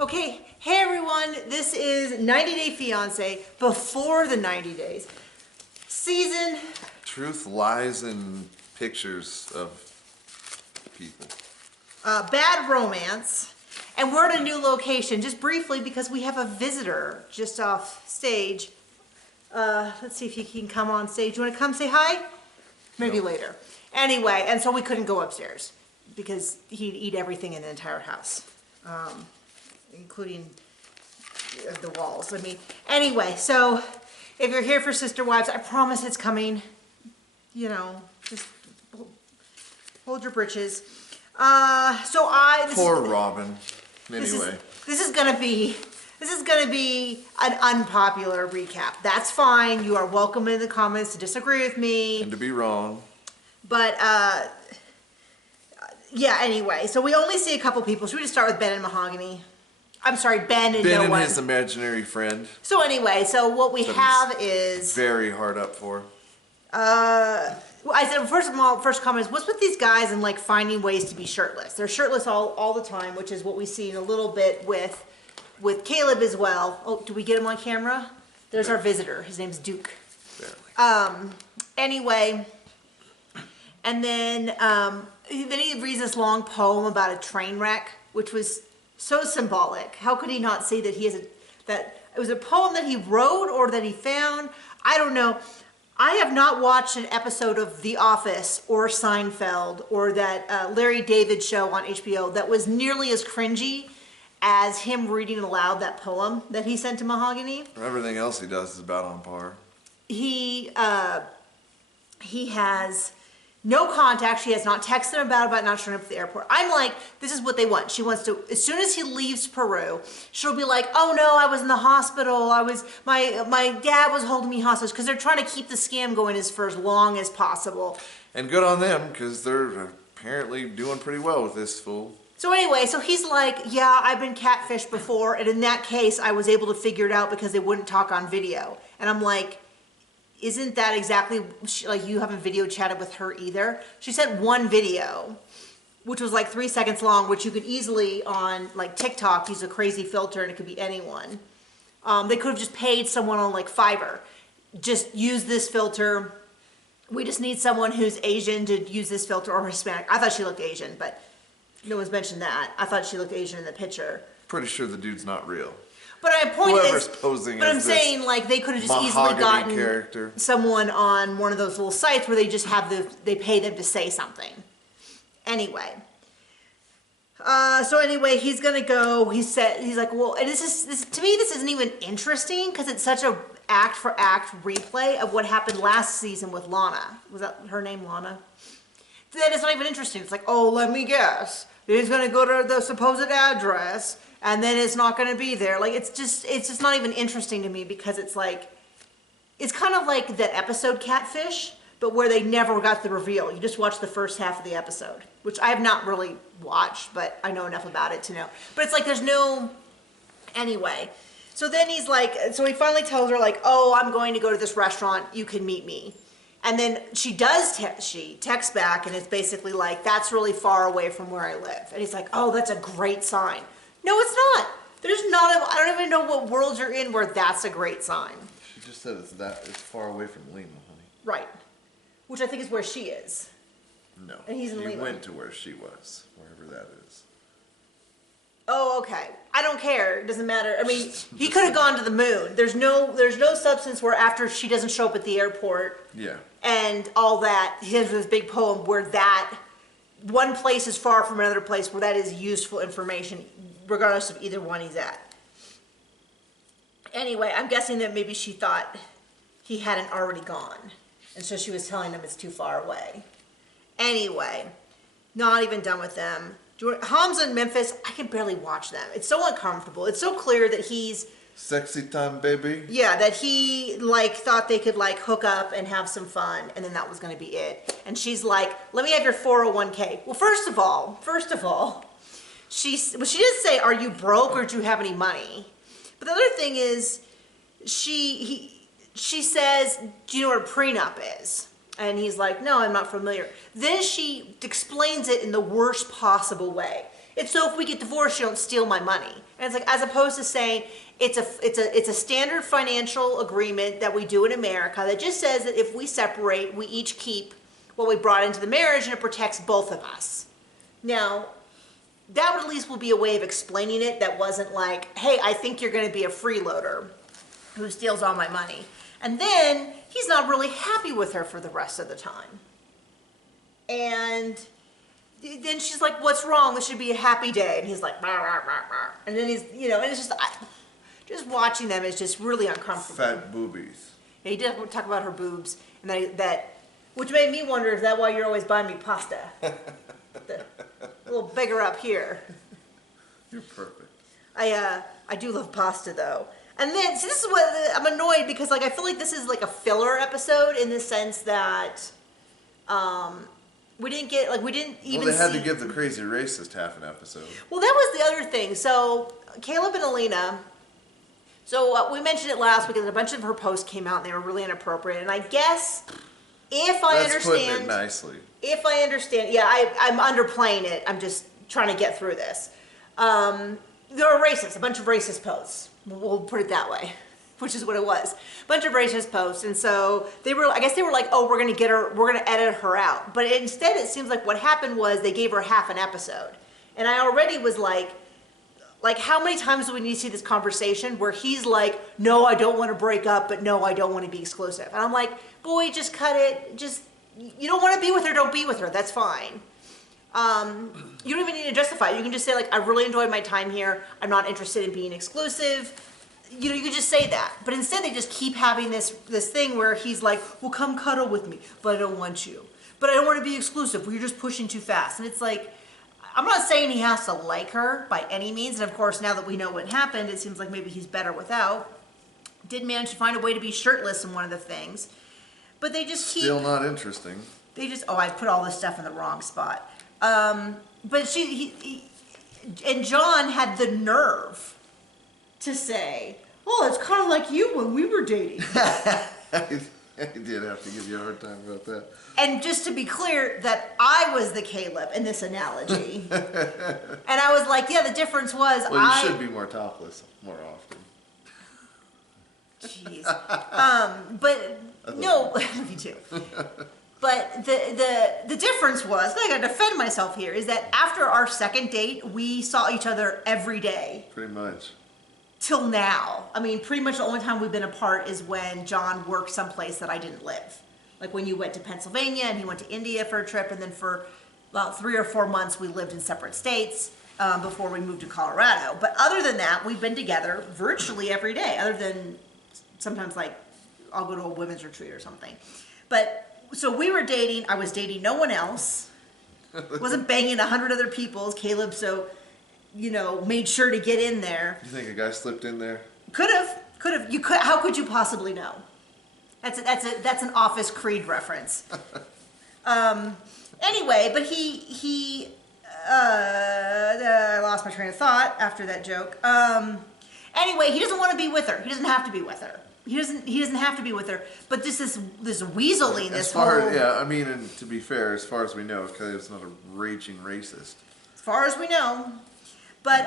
Okay, hey everyone, this is 90 Day Fiance, before the 90 days. Season. Truth lies in pictures of people. Bad romance. And we're at a new location, just briefly, because we have a visitor just off stage. Let's see if he can come on stage. You want to come say hi? Maybe later. Anyway, and so we couldn't go upstairs because he'd eat everything in the entire house. Including the walls. I mean, anyway, so if you're here for Sister Wives, I promise it's coming. You know, just hold your britches. Poor Robin. Anyway, this is gonna be an unpopular recap. That's fine. You are welcome in the comments to disagree with me and to be wrong. But yeah. Anyway, so we only see a couple people. Should we just start with Ben and Mahogany? I'm sorry, Ben and no one. His imaginary friend. So anyway, so what we have is very hard up for. Well, I said first of all, first comment is what's with these guys and like finding ways to be shirtless? They're shirtless all the time, which is what we see in a little bit with Caleb as well. Oh, do we get him on camera? There's our visitor. His name's Duke. Barely. Anyway, and then he reads this long poem about a train wreck, which was so symbolic. How could he not see that that it was a poem that he wrote or that he found? I don't know. I have not watched an episode of The Office or Seinfeld or that Larry David show on HBO that was nearly as cringy as him reading aloud that poem that he sent to Mahogany. Everything else he does is about on par. He has no contact. She has not texted him about not showing up at the airport. I'm like, this is what they want. She wants to, as soon as he leaves Peru, she'll be like, oh no, I was in the hospital. My dad was holding me hostage, because they're trying to keep the scam going for as long as possible. And good on them, because they're apparently doing pretty well with this fool. So anyway, so he's like, yeah, I've been catfished before, and in that case, I was able to figure it out because they wouldn't talk on video. And I'm like, isn't that exactly, like, you haven't video chatted with her either? She sent one video, which was like 3 seconds long, which you could easily on like TikTok use a crazy filter and it could be anyone. They could have just paid someone on like Fiverr. Just use this filter. We just need someone who's Asian to use this filter, or Hispanic. I thought she looked Asian, but no one's mentioned that. I thought she looked Asian in the picture. Pretty sure the dude's not real. But my point Whoever's is, posing but I'm saying, like, they could have just easily gotten someone on one of those little sites where they just have they pay them to say something. Anyway. So anyway, he's gonna go, he's like, well, and this to me, this isn't even interesting, because it's such a act for act replay of what happened last season with Lana. Was that her name, Lana? Then it's not even interesting. It's like, oh, let me guess. He's gonna go to the supposed address, and then it's not going to be there. Like, it's just not even interesting to me, because it's like, it's kind of like that episode Catfish, but where they never got the reveal. You just watch the first half of the episode, which I have not really watched, but I know enough about it to know. But it's like, there's no, anyway. So then he's like, so he finally tells her like, oh, I'm going to go to this restaurant. You can meet me. And then she texts back, and it's basically like, that's really far away from where I live. And he's like, oh, that's a great sign. No, it's not. There's not I don't even know what world you're in where that's a great sign. She just said it's far away from Lima, honey. Right. Which I think is where she is. No. And he's in Lima. He went to where she was, wherever that is. Oh, okay. I don't care. It doesn't matter. I mean, he could have gone to the moon. There's no substance where after she doesn't show up at the airport. Yeah. And all that, he has this big poem where that one place is far from another place where that is useful information, regardless of either one he's at. Anyway, I'm guessing that maybe she thought he hadn't already gone, and so she was telling him it's too far away. Anyway, not even done with them. Hamza and Memphis, I can barely watch them. It's so uncomfortable. It's so clear that he's... Sexy time, baby. Yeah, that he like thought they could like hook up and have some fun, and then that was going to be it. And she's like, let me have your 401k. Well, first of all, she did say, are you broke or do you have any money? But the other thing is, she says, do you know what a prenup is? And he's like, no, I'm not familiar. Then she explains it in the worst possible way. It's so if we get divorced, you don't steal my money. And it's like, as opposed to saying it's a standard financial agreement that we do in America that just says that if we separate, we each keep what we brought into the marriage and it protects both of us. Now, that would at least will be a way of explaining it that wasn't like, hey, I think you're going to be a freeloader who steals all my money. And then he's not really happy with her for the rest of the time. And then she's like, what's wrong? This should be a happy day. And he's like, rah, rah, rah, rah. And then he's, and it's just watching them is just really uncomfortable. Fat boobies. Yeah, he did talk about her boobs, and which made me wonder, is that why you're always buying me pasta? A little bigger up here. You're perfect. I do love pasta though. And then, see, this is what, I'm annoyed because I feel like this is like a filler episode in the sense that, we didn't even Well, they had to give the crazy racist half an episode. Well, that was the other thing. So, Caleb and Alina, we mentioned it last week because a bunch of her posts came out and they were really inappropriate. And I guess, if I That's understand... putting it nicely. If I understand... Yeah, I'm underplaying it. I'm just trying to get through this. There were racist, a bunch of racist posts. We'll put it that way. Which is what it was. A bunch of racist posts. And so I guess they were like, oh, we're going to edit her out. But instead it seems like what happened was they gave her half an episode. And I already was like, how many times do we need to see this conversation where he's like, no, I don't want to break up, but no, I don't want to be exclusive. And I'm like, boy, just cut it. You don't want to be with her, don't be with her. That's fine. You don't even need to justify it. You can just say I really enjoyed my time here. I'm not interested in being exclusive. You can just say that. But instead they just keep having this thing where he's like, well, come cuddle with me, but I don't want you. But I don't want to be exclusive. Well, you're just pushing too fast. And it's like, I'm not saying he has to like her by any means. And of course, now that we know what happened, it seems like maybe he's better without. Did manage to find a way to be shirtless in one of the things. But they just keep... Still not interesting. They just... Oh, I put all this stuff in the wrong spot. But and John had the nerve to say, oh, it's kind of like you when we were dating. I did have to give you a hard time about that. And just to be clear, that I was the Caleb in this analogy. And I was like, yeah, the difference was Well, you should be more topless more often. Jeez. But, no, me too. But the difference was, I gotta defend myself here, is that after our second date, we saw each other every day. Pretty much. Till now. I mean, pretty much the only time we've been apart is when John worked someplace that I didn't live. Like when you went to Pennsylvania and he went to India for a trip, and then for about 3 or 4 months we lived in separate states before we moved to Colorado. But other than that, we've been together virtually every day, other than sometimes I'll go to a women's retreat or something. But so we were dating, I was dating no one else, wasn't banging 100 other people, Caleb, so, made sure to get in there. You think a guy slipped in there? Could have. How could you possibly know? That's an Office Creed reference. Anyway, but I lost my train of thought after that joke. Anyway, he doesn't want to be with her. He doesn't have to be with her. He doesn't have to be with her. But this weaseling, this whole... Yeah, I mean, and to be fair, as far as we know, Caleb's not a raging racist. As far as we know. But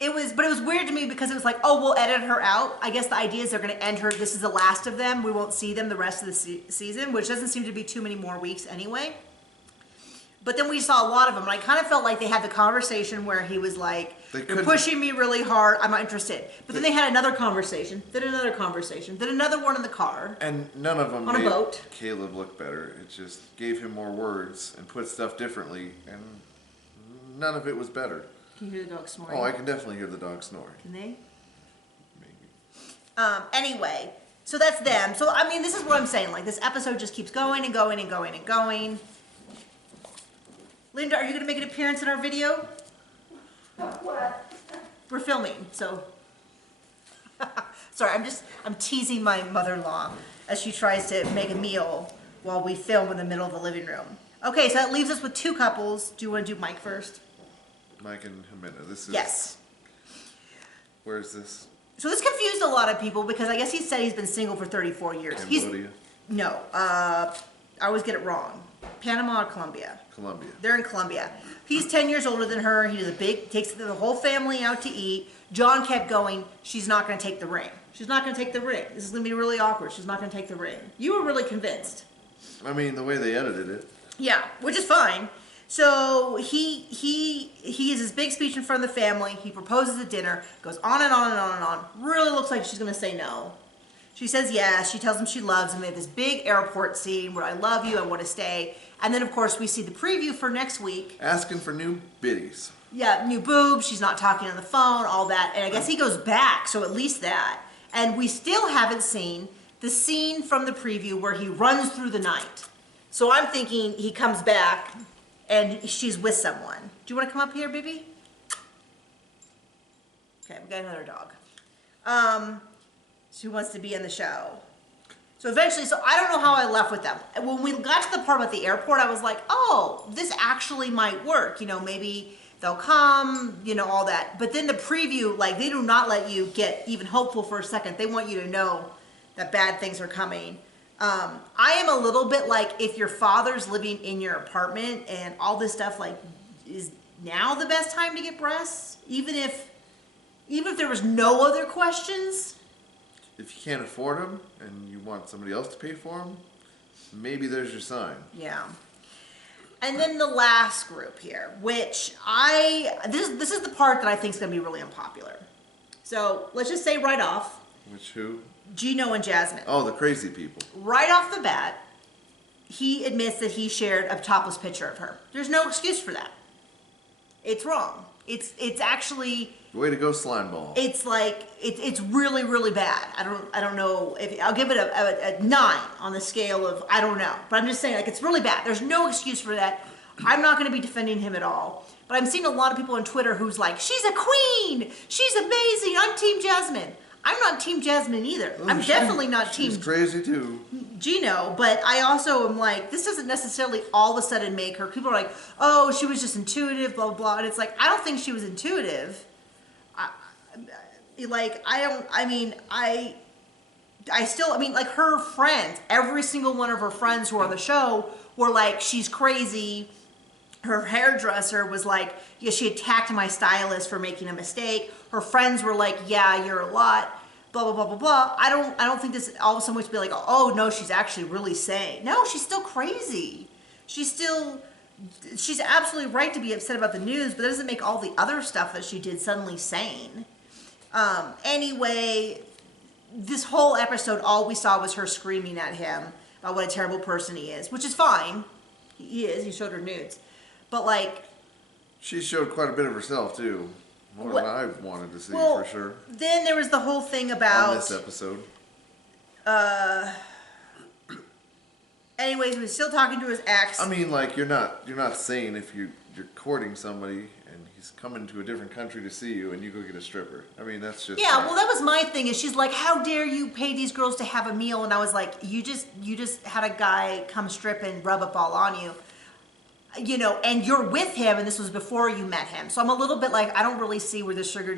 it was weird to me because it was like, oh, we'll edit her out. I guess the idea is they're going to end her. This is the last of them. We won't see them the rest of the season, which doesn't seem to be too many more weeks anyway. But then we saw a lot of them, and I kind of felt like they had the conversation where he was like, you're pushing me really hard, I'm not interested. But then they had another conversation, then another conversation, then another one in the car. And none of them on a made boat. Caleb look better. It just gave him more words and put stuff differently, and none of it was better. Can you hear the dog snoring? Oh, I can definitely hear the dog snoring. Can they? Maybe. Anyway, so that's them. So, I mean, this is what I'm saying. Like, this episode just keeps going and going and going and going. Linda, are you going to make an appearance in our video? What? We're filming, so. Sorry, I'm teasing my mother-in-law as she tries to make a meal while we film in the middle of the living room. Okay, so that leaves us with 2 couples. Do you want to do Mike first? Mike and Jimena, this is... Yes. Where is this? So this confused a lot of people because I guess he said he's been single for 34 years. Cambodia? No, I always get it wrong. Panama or Colombia? Colombia. They're in Colombia. He's 10 years older than her. He does takes the whole family out to eat. John kept going, she's not going to take the ring. She's not going to take the ring. This is going to be really awkward. She's not going to take the ring. You were really convinced. I mean, the way they edited it. Yeah, which is fine. So he has his big speech in front of the family. He proposes at dinner. Goes on and on and on and on. Really looks like she's going to say no. She says yes. She tells him she loves him. They have this big airport scene where I love you, I want to stay. And then, of course, we see the preview for next week. Asking for new biddies. Yeah, new boobs. She's not talking on the phone, all that. And I guess he goes back, so at least that. And we still haven't seen the scene from the preview where he runs through the night. So I'm thinking he comes back and she's with someone. Do you want to come up here, baby? Okay, we got another dog. She wants to be in the show. So eventually, I don't know how I left with them. When we got to the part about the airport, I was like, oh, this actually might work. You know, maybe they'll come, you know, all that. But then the preview, like, they do not let you get even hopeful for a second. They want you to know that bad things are coming. I am a little bit like, if your father's living in your apartment and all this stuff, like, is now the best time to get breasts? Even if there was no other questions? If you can't afford them and you want somebody else to pay for them, maybe there's your sign. Yeah. And then the last group here, which this is the part that I think is going to be really unpopular. So let's just say right off. Which who? Gino and Jasmine. Oh, the crazy people. Right off the bat, he admits that he shared a topless picture of her. There's no excuse for that. It's wrong. It's actually... Way to go, slime ball. It's like, it's really, really bad. I don't know, I'll give it a 9 on the scale of, I don't know. But I'm just saying, like, it's really bad. There's no excuse for that. I'm not going to be defending him at all. But I'm seeing a lot of people on Twitter who's like, she's a queen! She's amazing! I'm Team Jasmine. I'm not Team Jasmine either. I'm definitely not Team She's crazy too. Gino, but I also am like, this doesn't necessarily all of a sudden make her, people are like, oh, she was just intuitive, blah, blah, blah. And it's like, I don't think she was intuitive. Like her friends, every single one of her friends who are on the show were like, she's crazy. Her hairdresser was like, yeah, she attacked my stylist for making a mistake. Her friends were like, yeah, you're a lot, blah, blah, blah, blah, blah. I don't think this all of a sudden would be like, oh no, she's actually really sane. No, she's still crazy. She's absolutely right to be upset about the news, but that doesn't make all the other stuff that she did suddenly sane. Anyway, this whole episode, all we saw was her screaming at him about what a terrible person he is, which is fine. He is. He showed her nudes. But, like... She showed quite a bit of herself, too. More than I wanted to see, for sure. Then there was the whole thing about... On this episode. Anyways, he was still talking to his ex. I mean, like, you're not saying if you're courting somebody and he's coming to a different country to see you and you go get a stripper. I mean, that's just... Yeah, well, that was my thing. Is she's like, how dare you pay these girls to have a meal? And I was like, you just had a guy come strip and rub up all on you. You know, and you're with him, and this was before you met him. So I'm a little bit like, I don't really see where the sugar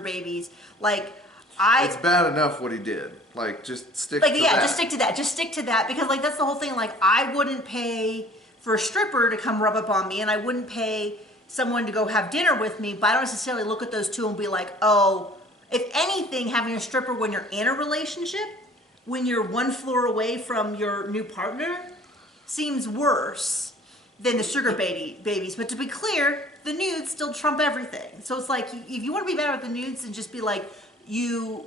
babies, like, It's bad enough what he did. Like, just stick to that. Just stick to that. Just stick to that, because, like, that's the whole thing. Like, I wouldn't pay for a stripper to come rub up on me, and I wouldn't pay someone to go have dinner with me, but I don't necessarily look at those two and be like, oh, if anything, having a stripper when you're in a relationship, when you're one floor away from your new partner, seems worse than the sugar babies. But to be clear, the nudes still trump everything. So it's like, if you want to be better at the nudes, and just be like, you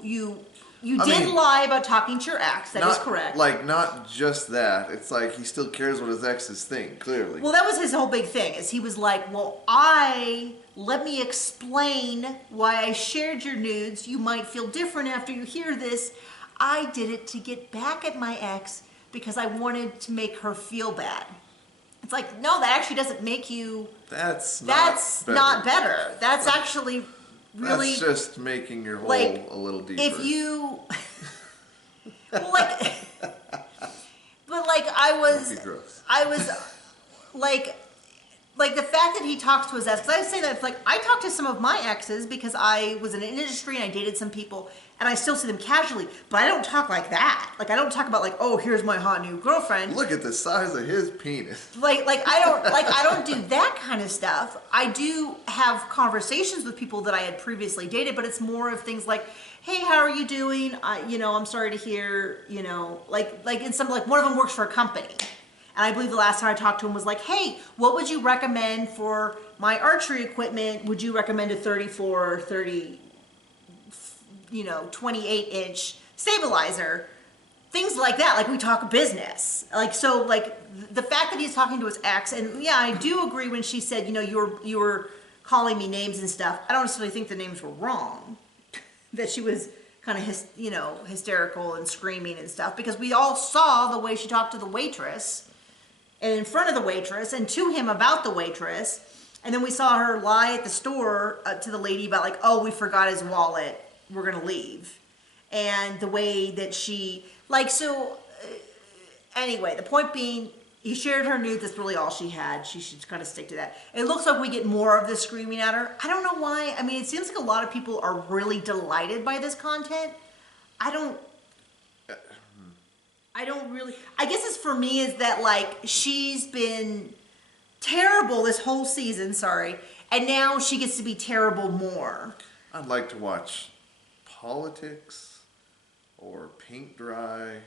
did lie about talking to your ex. That is correct. Like, not just that. It's like he still cares what his exes think, clearly. Well, that was his whole big thing, is he was like, well, let me explain why I shared your nudes. You might feel different after you hear this. I did it to get back at my ex because I wanted to make her feel bad. It's like, no, that actually doesn't make you... That's not better. That's actually really... That's just making your hole a little deeper. If you... Well, like... But, like, I was like... like the fact that he talks to his ex, because I say that it's like I talk to some of my exes because I was in an industry and I dated some people and I still see them casually, but I don't talk like that. Like I don't talk about like, oh, here's my hot new girlfriend. Look at the size of his penis. Like I don't do that kind of stuff. I do have conversations with people that I had previously dated, but it's more of things like, hey, how are you doing? I'm sorry to hear, like in some, like one of them works for a company. And I believe the last time I talked to him was like, hey, what would you recommend for my archery equipment? Would you recommend a 34 or 30, 28-inch stabilizer? Things like that. Like we talk business. Like, so like the fact that he's talking to his ex, and yeah, I do agree when she said, you were calling me names and stuff. I don't necessarily think the names were wrong. That she was kind of, hysterical and screaming and stuff, because we all saw the way she talked to the waitress and in front of the waitress and to him about the waitress. And then we saw her lie at the store to the lady about like, oh, we forgot his wallet. We're going to leave. And the way that she, anyway, the point being, he shared her nude. That's really all she had. She should kind of stick to that. It looks like we get more of this screaming at her. I don't know why. I mean, it seems like a lot of people are really delighted by this content. I guess it's for me is that like she's been terrible this whole season, and now she gets to be terrible more. I'd like to watch politics or paint dry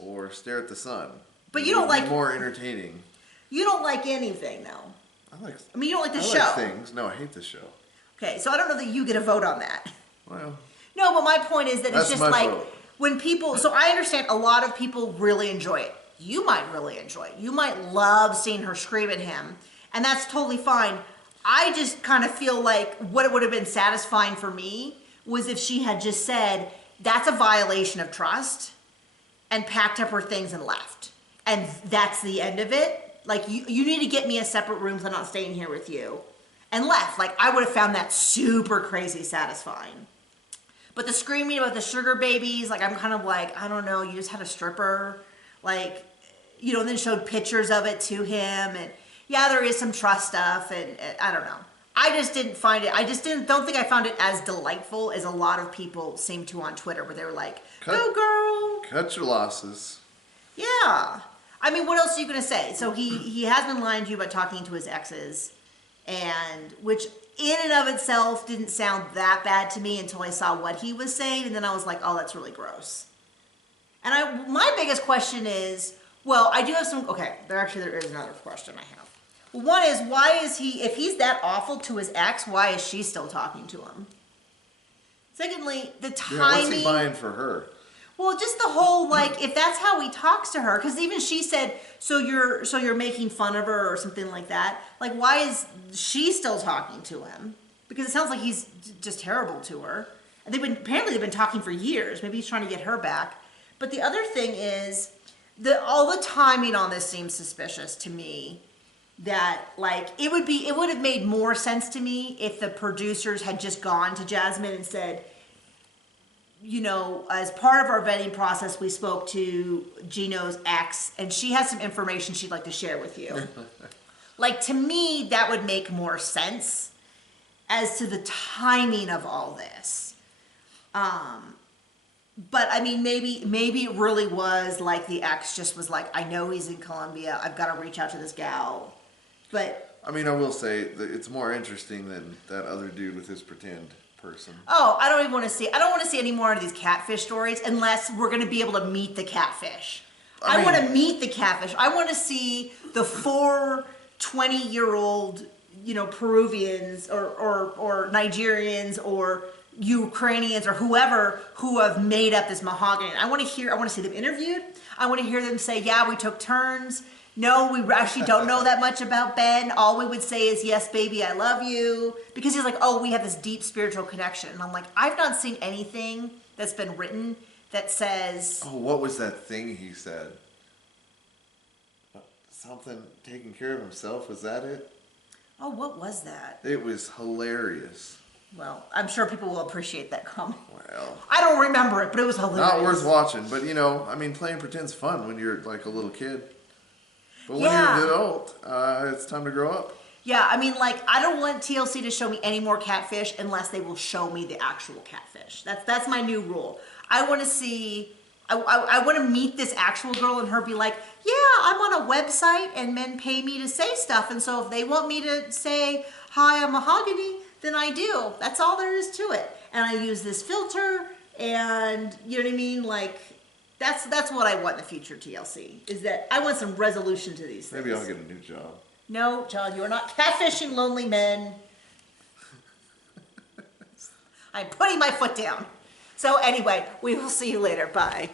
or stare at the sun. But you don't like more entertaining. You don't like anything though. I mean, you don't like the show. I like things. No, I hate the show. Okay, so I don't know that you get a vote on that. Well, no, but my point is that it's just like vote. When people. So I understand a lot of people really enjoy it. You might really enjoy it. You might love seeing her scream at him, and that's totally fine. I just kind of feel like what it would have been satisfying for me was if she had just said, "That's a violation of trust," and packed up her things and left. And that's the end of it. Like, you need to get me a separate room because I'm not staying here with you. And left. Like, I would have found that super crazy satisfying. But the screaming about the sugar babies, like, I'm kind of like, I don't know, you just had a stripper. Like, and then showed pictures of it to him. And yeah, there is some trust stuff. And I don't know. I just didn't find it. Don't think I found it as delightful as a lot of people seem to on Twitter, where they were like, go girl. Cut your losses. Yeah. I mean, what else are you going to say? So he has been lying to you about talking to his exes, and which in and of itself didn't sound that bad to me until I saw what he was saying, and then I was like, oh, that's really gross. And my biggest question is, well, I do have some, okay, there is another question I have. Well, one is, why is if he's that awful to his ex, why is she still talking to him? Secondly, the timing. Yeah, what's he buying for her? Well, just the whole, like, if that's how he talks to her, because even she said, so you're making fun of her or something like that. Like, why is she still talking to him? Because it sounds like he's just terrible to her. And apparently they've been talking for years. Maybe he's trying to get her back. But the other thing is, all the timing on this seems suspicious to me. That, like, it would have made more sense to me if the producers had just gone to Jasmine and said, as part of our vetting process, we spoke to Gino's ex, and she has some information she'd like to share with you. Like, to me, that would make more sense as to the timing of all this. But, I mean, maybe it really was like the ex just was like, I know he's in Colombia. I've got to reach out to this gal. But I mean, I will say that it's more interesting than that other dude with his pretend person. Oh, I don't want to see any more of these catfish stories unless we're going to be able to meet the catfish. I want to meet the catfish. I want to see the 4 20-year-old, Peruvians or Nigerians or Ukrainians or whoever who have made up this mahogany. I want to see them interviewed. I want to hear them say, yeah, we took turns. No, we actually don't know that much about Ben. All we would say is, yes, baby, I love you. Because he's like, oh, we have this deep spiritual connection. And I'm like, I've not seen anything that's been written that says... Oh, what was that thing he said? Something taking care of himself, was that it? Oh, what was that? It was hilarious. Well, I'm sure people will appreciate that comment. Well... I don't remember it, but it was hilarious. Not worth watching, but playing pretend's fun when you're like a little kid. But when Yeah. you're an adult, it's time to grow up. Yeah, I mean, like, I don't want TLC to show me any more catfish unless they will show me the actual catfish. That's my new rule. I want to see, I want to meet this actual girl and her be like, yeah, I'm on a website and men pay me to say stuff. And so if they want me to say, hi, I'm Mahogany, then I do. That's all there is to it. And I use this filter and, you know what I mean? Like, that's what I want in the future, TLC, is that I want some resolution to these things. Maybe I'll get a new job. No, John, you are not catfishing lonely men. I'm putting my foot down. So anyway, we will see you later. Bye.